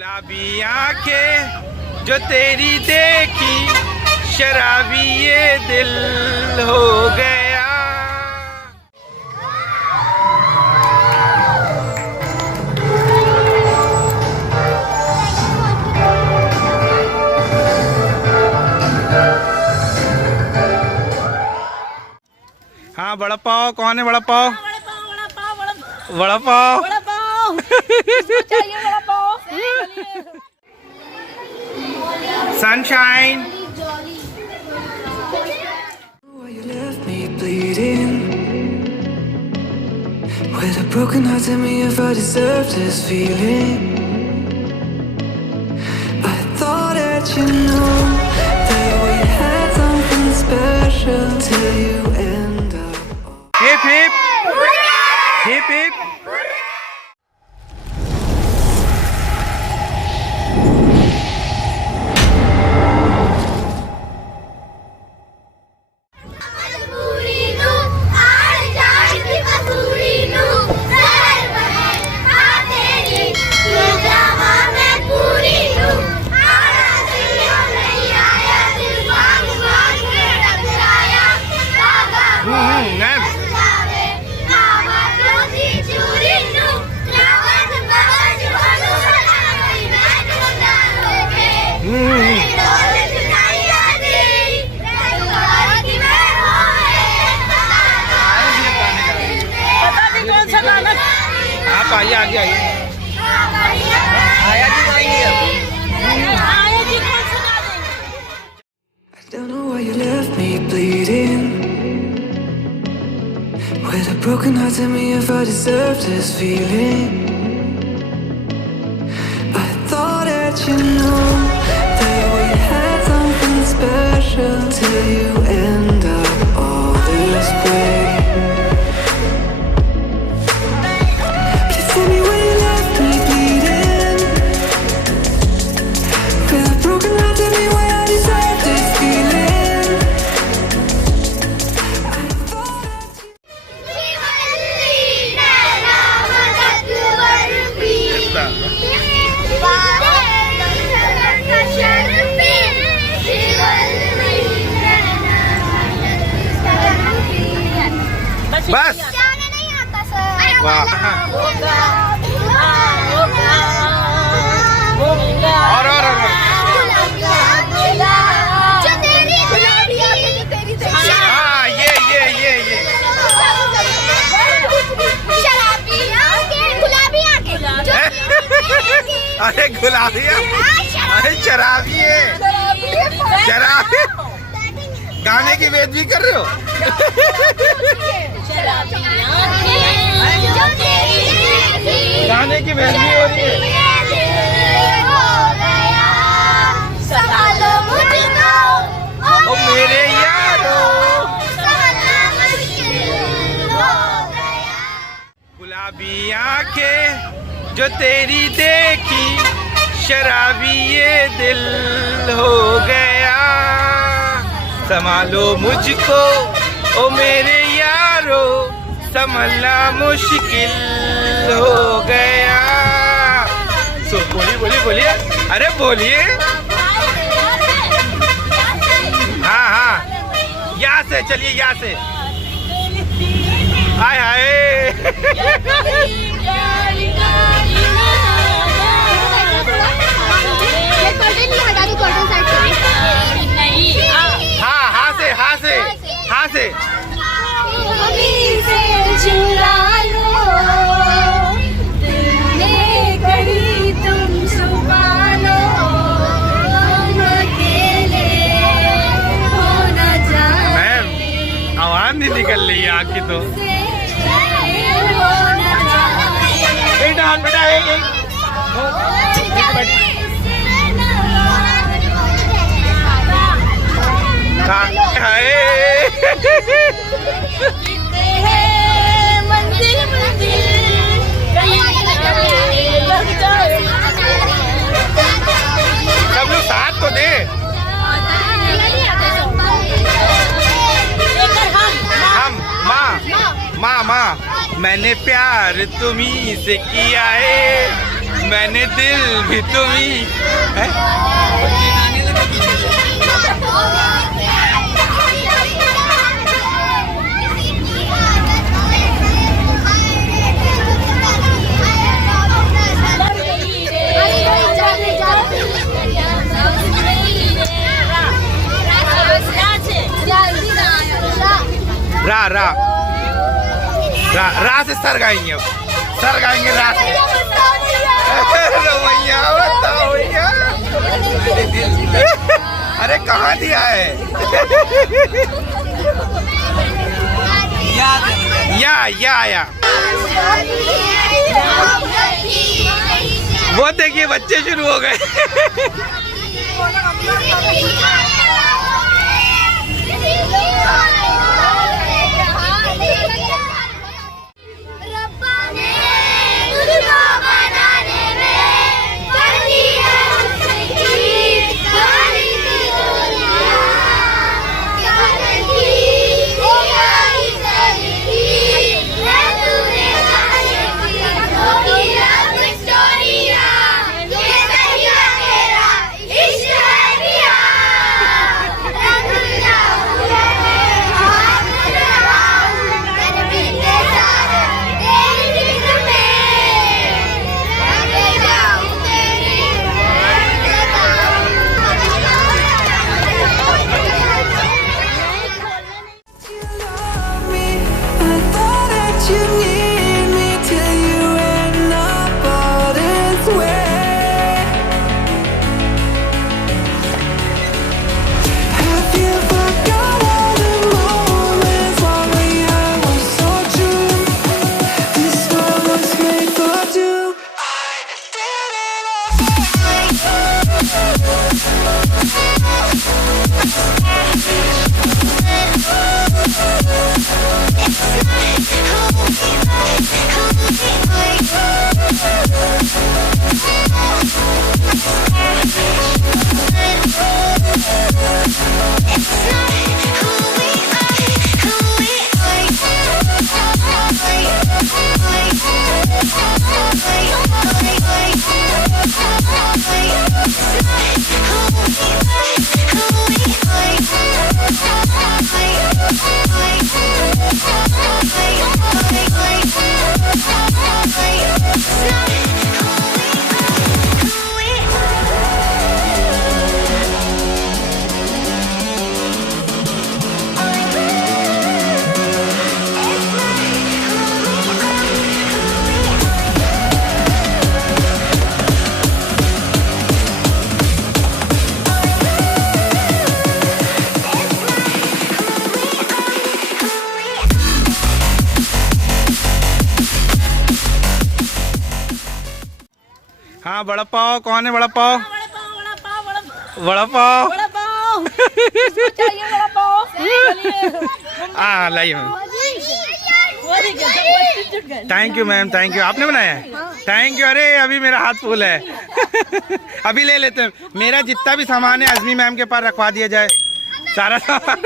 गुलाबी आंखें जो तेरी देखी, शराबी ये दिल हो गया। हाँ, बड़ा पाव कौन है? बड़ा पाव, बड़ा पाव, sunshine. With a broken heart, tell me if I deserve this feeling. I thought that you know that we had something special till you end up. Hip hip, hip hip. आप आइए, आगे आइए। आया जी आया जी, कौन सुना देंगे? I don't know why you left me bleeding. With a broken heart, tell me if I deserve this feeling. I thought that you know that we had something special till you end up all this way. बस नहीं आता sir. वाह। और हाँ, ये अरे गुलाबी, अरे शराबी है, शराबी। गाने की वेद भी कर रहे हो? गाने की वेद भी हो रही है। ओ मेरे यारो, गुलाबी आंखें जो तेरी देखी, शराबी ये दिल हो गया। संभालो मुझको ओ मेरे यारो, संभलना मुश्किल हो गया। सो बोलिए, अरे बोलिए। हाँ, यहाँ से चलिए, यहाँ से। हाय हाँ से मैम, आवाज नहीं निकल रही है आपकी तो। बेटा सब लोग साथ तो दे। हम माँ मैंने प्यार तुम्ही से किया है, मैंने दिल भी तुम्ही है? रा रा रा रा से सर गाएंगे अब सर गाएंगे रा से भैया बताओ भैया अरे कहाँ दिया है या वो देखिए बच्चे शुरू हो गए हाँ बड़ा पाव कौन है बड़ा पाव बड़ा पाव हाँ लाइए ma'am thank you ma'am thank you आपने बनाया है थैंक यू अरे अभी मेरा हाथ फुल है अभी ले लेते हैं मेरा जितना भी सामान है अजमी मैम के पास रखवा दिया जाए सारा सामान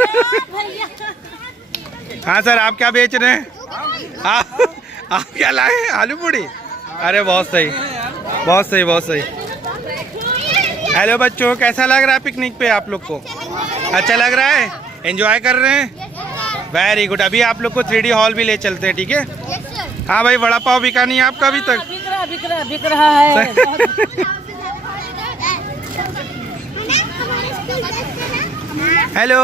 हाँ सर आप क्या बेच रहे हैं आप क्या लाए आलू पूड़ी अरे बहुत सही बहुत सही बहुत सही हेलो बच्चों कैसा लग रहा है पिकनिक पे आप लोग को अच्छा लग रहा है एंजॉय कर रहे हैं वेरी गुड अभी आप लोग को 3D हॉल भी ले चलते हैं ठीक है हाँ भाई वड़ा पाव बिका नहीं है आपका अभी तक बिक रहा है हेलो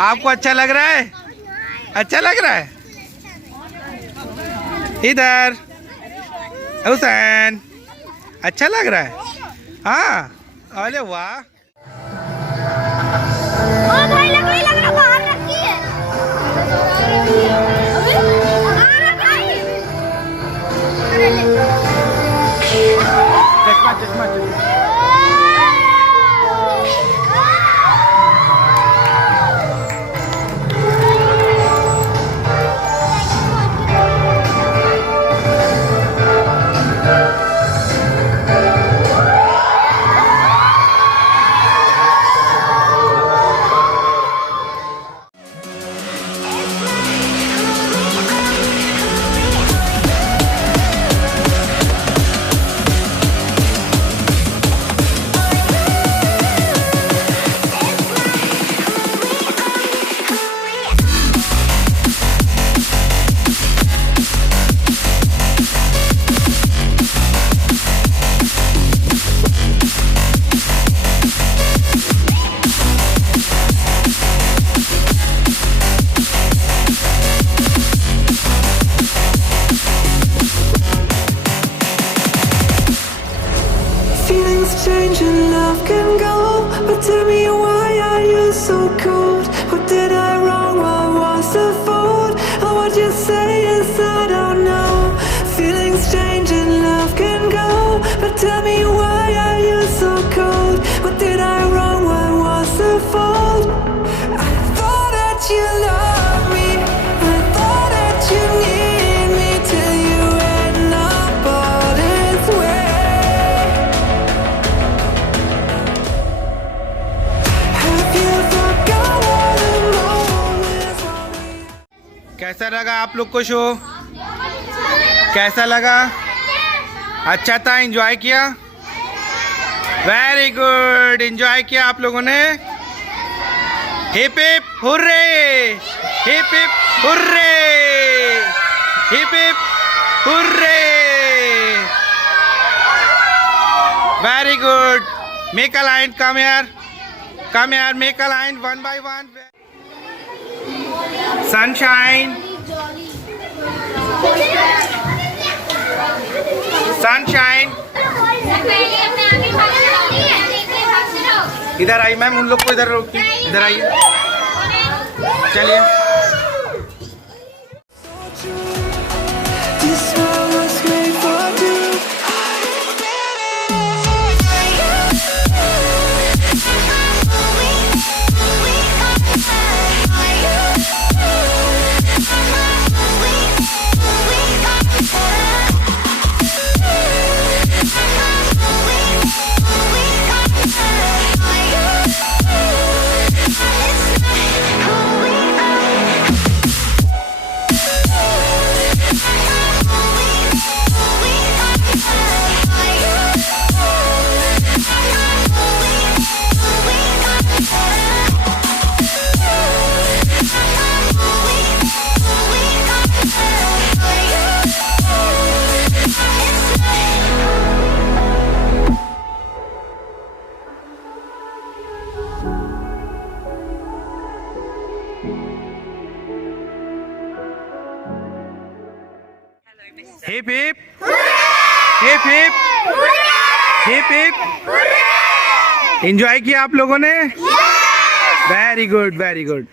आपको अच्छा लग रहा है अच्छा लग रहा है इधर हुसैन अच्छा लग रहा है हाँ अरे वाह भाई लकड़ी बाहर रखी है चश्मा चश्मा change and love can go, but tell me why are you so cold? What did I wrong? What was the fault? Or what you say is I don't know. Feelings change and love can go, but tell me why are you so cold? What did I wrong? What was the fault? I thought that you loved me, I thought that you need me, till you end up all this way. Have you forgot all the moments when we... कैसा लगा आप लोग को show? कैसा लगा? अच्छा था? Enjoy किया? वेरी गुड, एंजॉय किया आप लोगों ने? Hip hip hurray, hip hip hurray, hip hip hurray. Very good, make a line, come here, make a line one by one. Sunshine, sunshine, इधर आई मैम, उन लोग को इधर रोकिए, इधर आइए, चलिए। This world was made for two. Hip hip, hip hip, hip hip. Enjoy किया आप लोगों ने? Very good, very good.